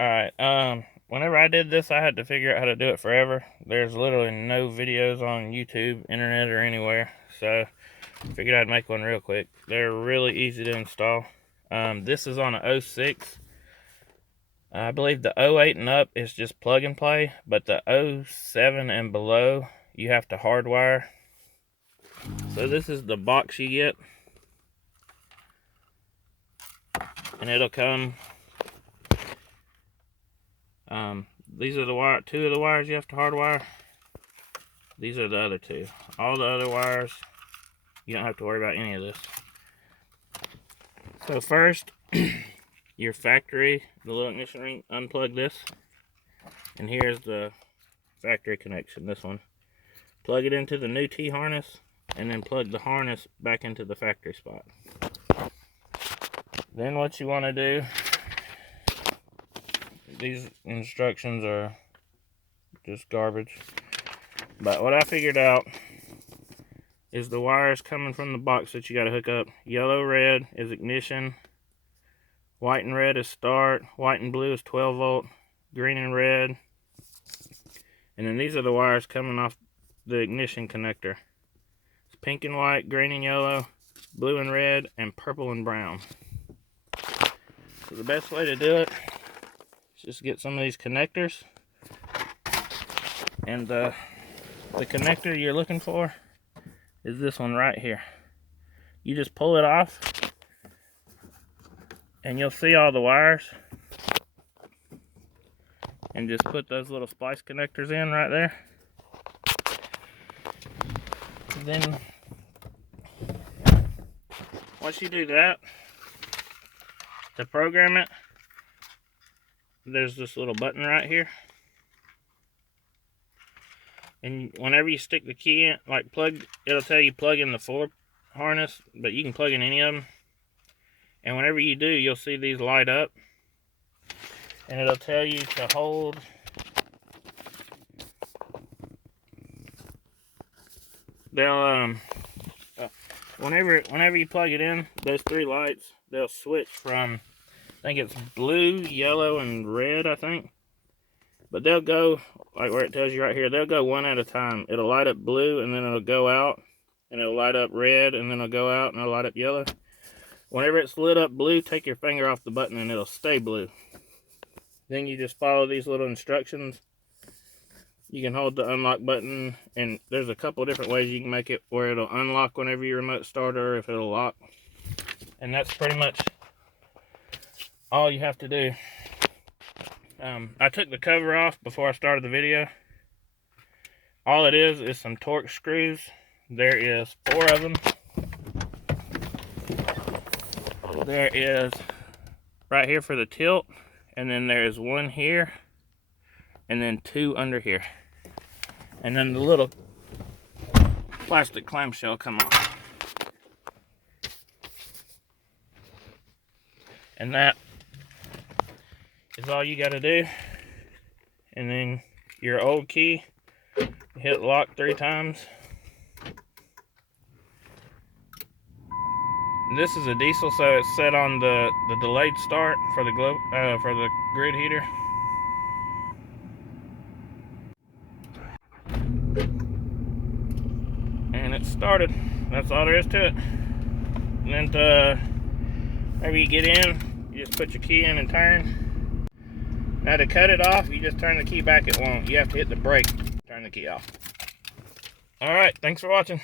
Alright, whenever I did this, I had to figure out how to do it forever. There's literally no videos on YouTube, internet, or anywhere. So, I figured I'd make one real quick. They're really easy to install. This is on a 06. I believe the 08 and up is just plug and play, but the 07 and below, you have to hardwire. So this is the box you get. And it'll come... these are the two of the wires you have to hardwire. These are the other two. All the other wires, you don't have to worry about any of this. So first, your factory, the little ignition ring, unplug this. And here's the factory connection, this one. Plug it into the new T-harness, and then plug the harness back into the factory spot. Then what you want to do, these instructions are just garbage, but what I figured out is the wires coming from the box that you got to hook up. Yellow, red is ignition, white and red is start, white and blue is 12 volt, green and red, and then these are the wires coming off the ignition connector. It's pink and white, green and yellow, blue and red, and purple and brown. So the best way to do it, just get some of these connectors, and the connector you're looking for is this one right here. You just pull it off and you'll see all the wires, and just put those little splice connectors in right there. Then once you do that, to program it, there's this little button right here, and whenever you stick the key in, like plug, it'll tell you plug in the 4 harness, but you can plug in any of them. And whenever you do, you'll see these light up, and it'll tell you to hold whenever you plug it in, those 3 lights, they'll switch from, I think it's blue, yellow, and red, I think. But they'll go, like where it tells you right here, they'll go one at a time. It'll light up blue, and then it'll go out, and it'll light up red, and then it'll go out, and it'll light up yellow. Whenever it's lit up blue, take your finger off the button, and it'll stay blue. Then you just follow these little instructions. You can hold the unlock button, and there's a couple different ways you can make it where it'll unlock whenever you remote start, or if it'll lock. And that's pretty much all you have to do. I took the cover off before I started the video. All it is some Torx screws. There is 4 of them. There is right here for the tilt, and then there is 1 here, and then 2 under here. And then the little plastic clamshell come off. And that is all you got to do. And then your old key, hit lock 3 times. This is a diesel, so it's set on the delayed start for the grid heater. And it started. That's all there is to it. And then whenever you get in, you just put your key in and turn. Now to cut it off, you just turn the key back, it won't. You have to hit the brake, turn the key off. Alright, thanks for watching.